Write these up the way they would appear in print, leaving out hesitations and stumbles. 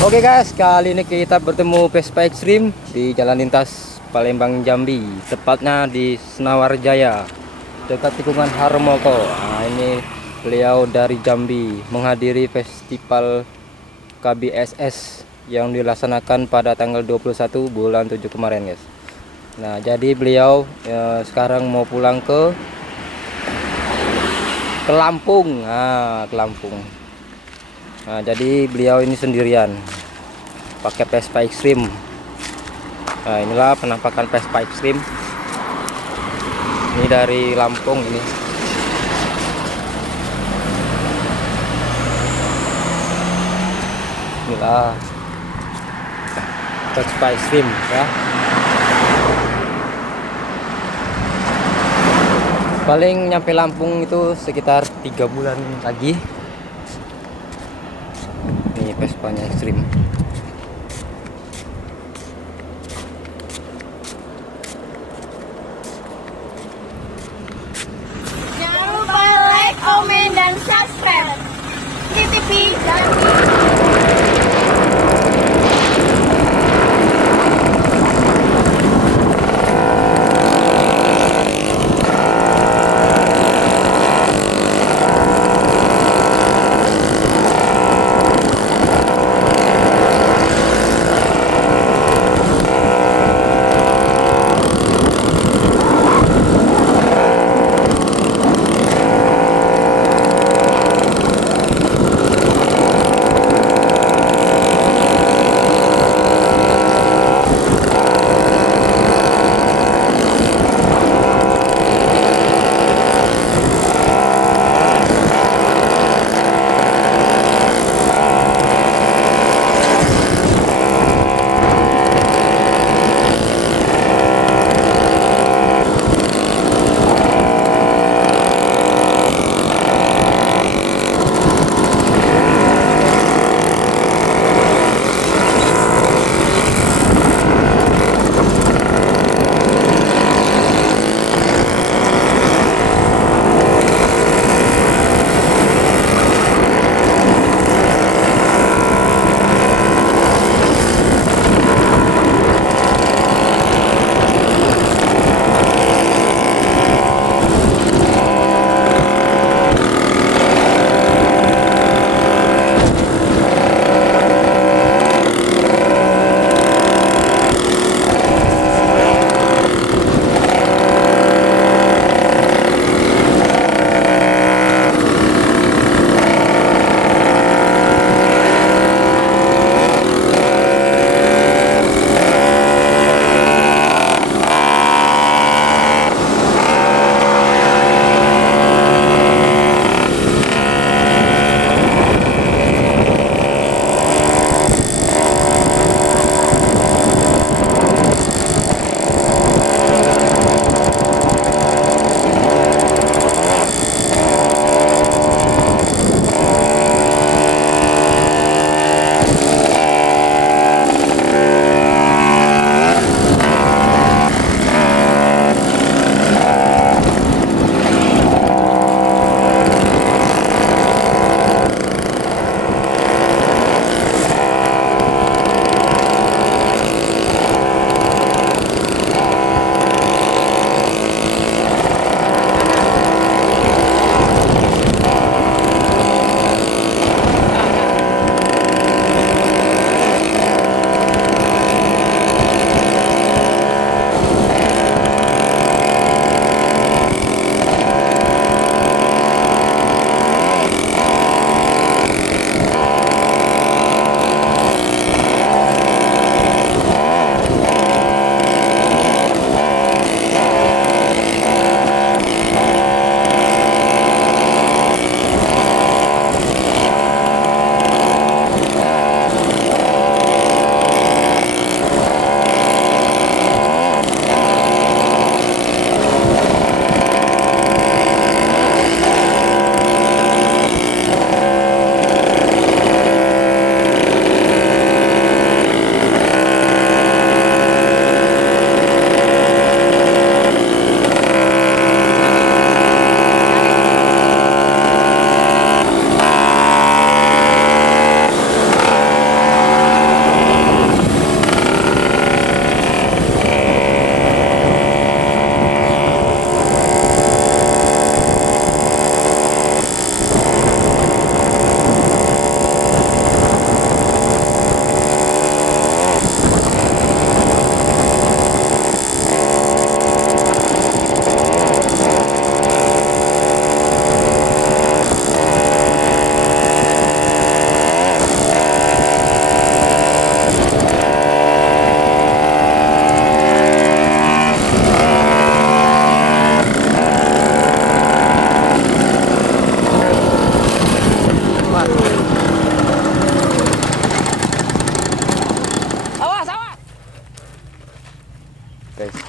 Oke guys, kali ini kita bertemu Vespa Extreme di Jalan Lintas Palembang Jambi, tepatnya di Senawar Jaya, dekat tikungan Harmoko. Nah, ini beliau dari Jambi menghadiri festival KBSS yang dilaksanakan pada tanggal 21 bulan 7 kemarin guys. Nah, jadi beliau sekarang mau pulang ke Lampung. Ke Lampung. Nah, jadi beliau ini sendirian pakai Vespa Extreme. Nah, inilah penampakan Vespa Extreme. Ini dari Lampung ini. Inilah Vespa Extreme ya. Paling nyampe Lampung itu sekitar 3 bulan lagi. Ini Vespanya Extreme. Jangan lupa like, komen, dan subscribe di TV dan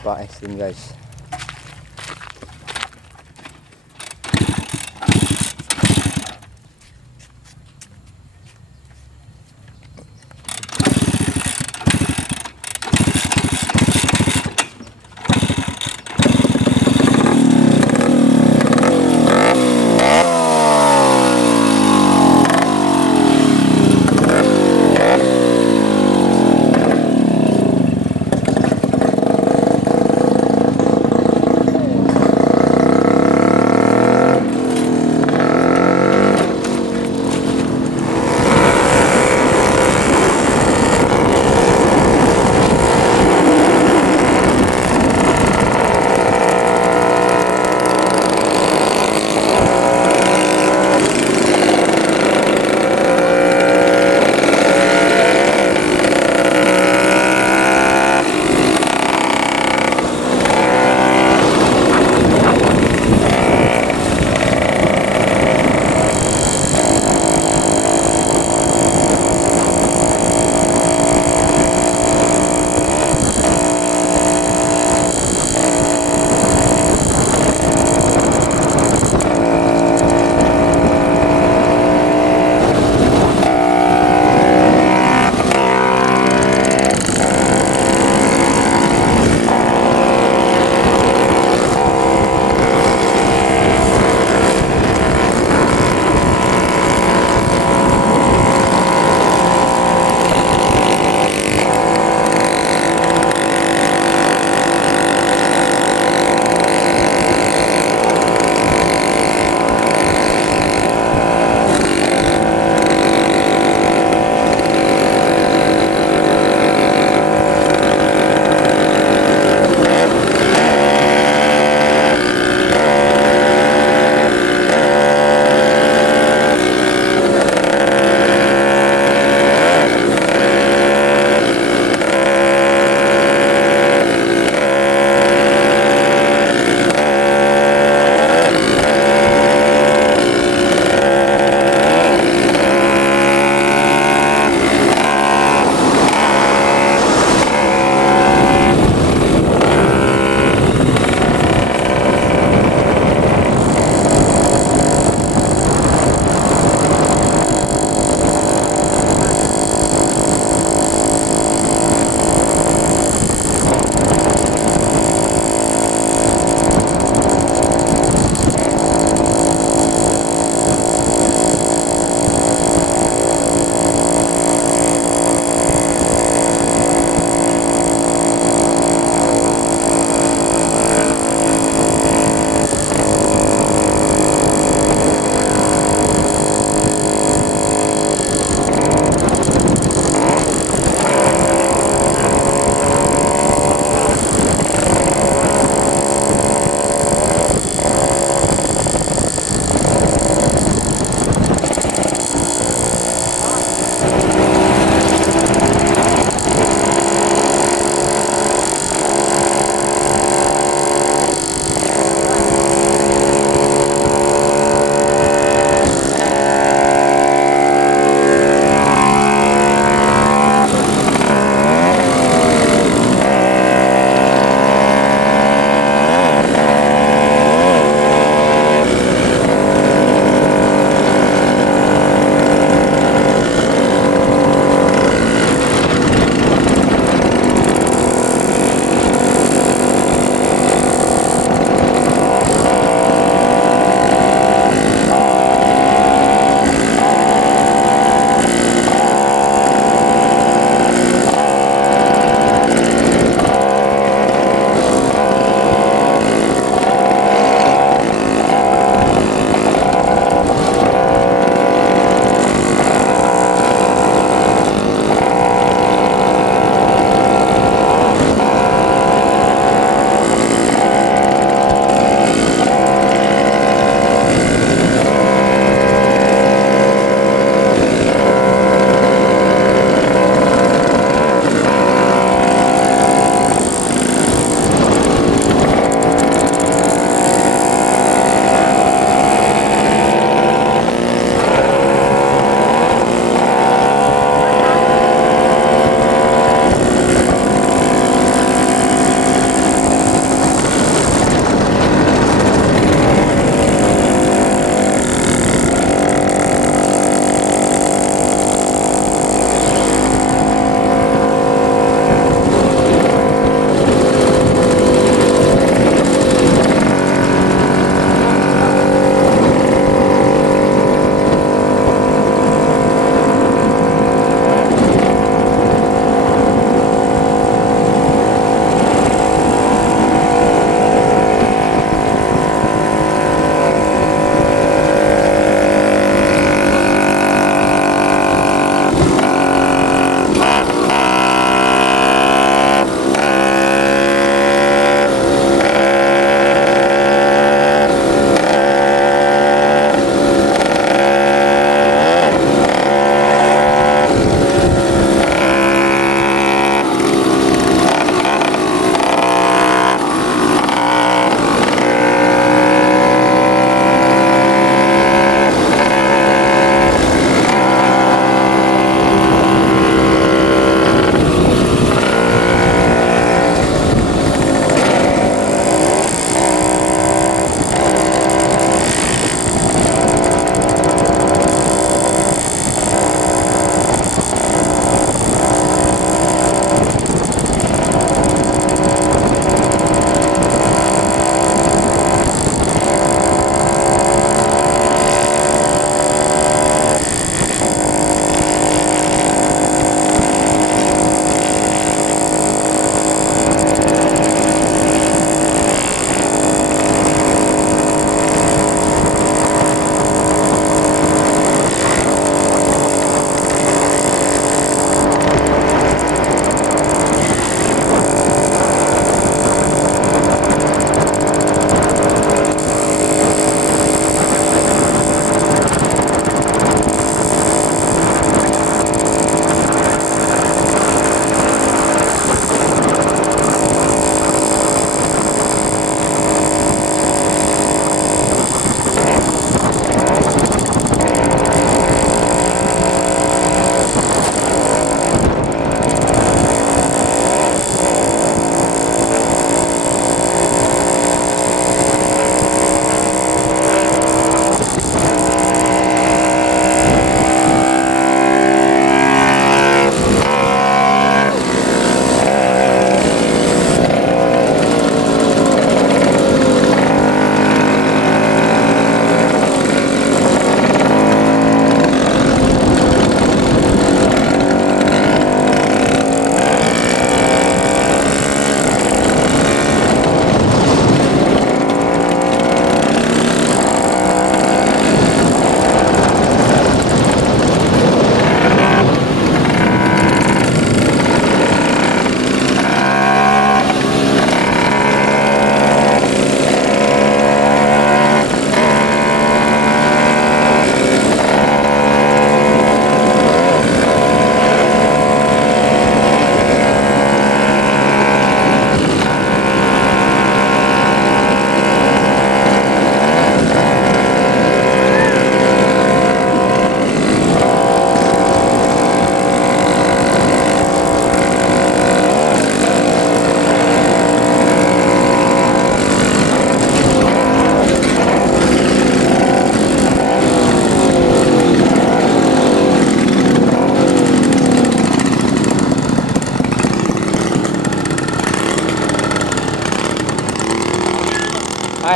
Vespa Extreme guys.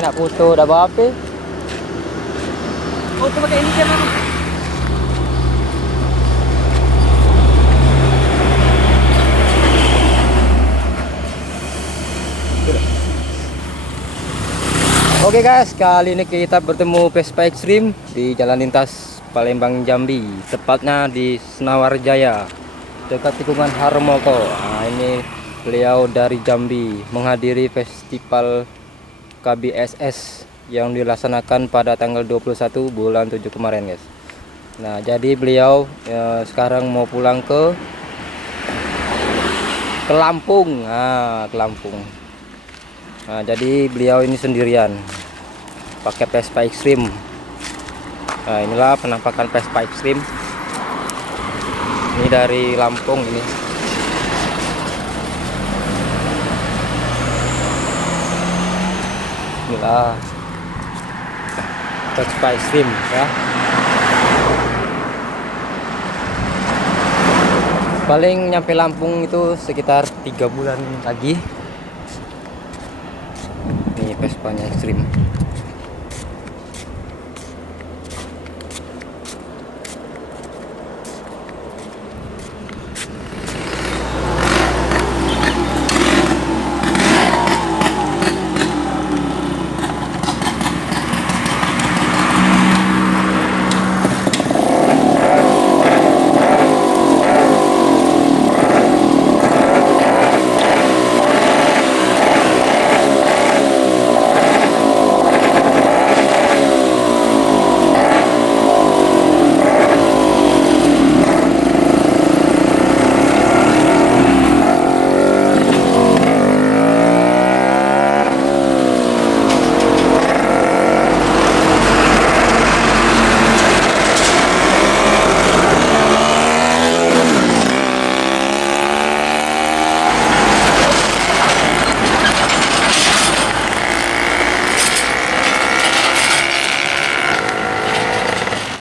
nak foto dah apa? Foto pakai ini kan. Oke guys, kali ini kita bertemu Vespa Extreme di Jalan Lintas Palembang Jambi, tepatnya di Senawar Jaya, dekat tikungan Harmoko. Nah, ini beliau dari Jambi menghadiri festival KBSS yang dilaksanakan pada tanggal 21 bulan 7 kemarin guys. Nah, jadi beliau sekarang mau pulang ke Lampung. Ke Lampung. Nah, jadi beliau ini sendirian pakai Vespa Extreme. Nah, inilah penampakan Vespa Extreme. Ini dari Lampung ini. Inilah Vespa Extreme ya. Paling nyampe Lampung itu sekitar 3 bulan lagi. Ini Vespanya Extreme.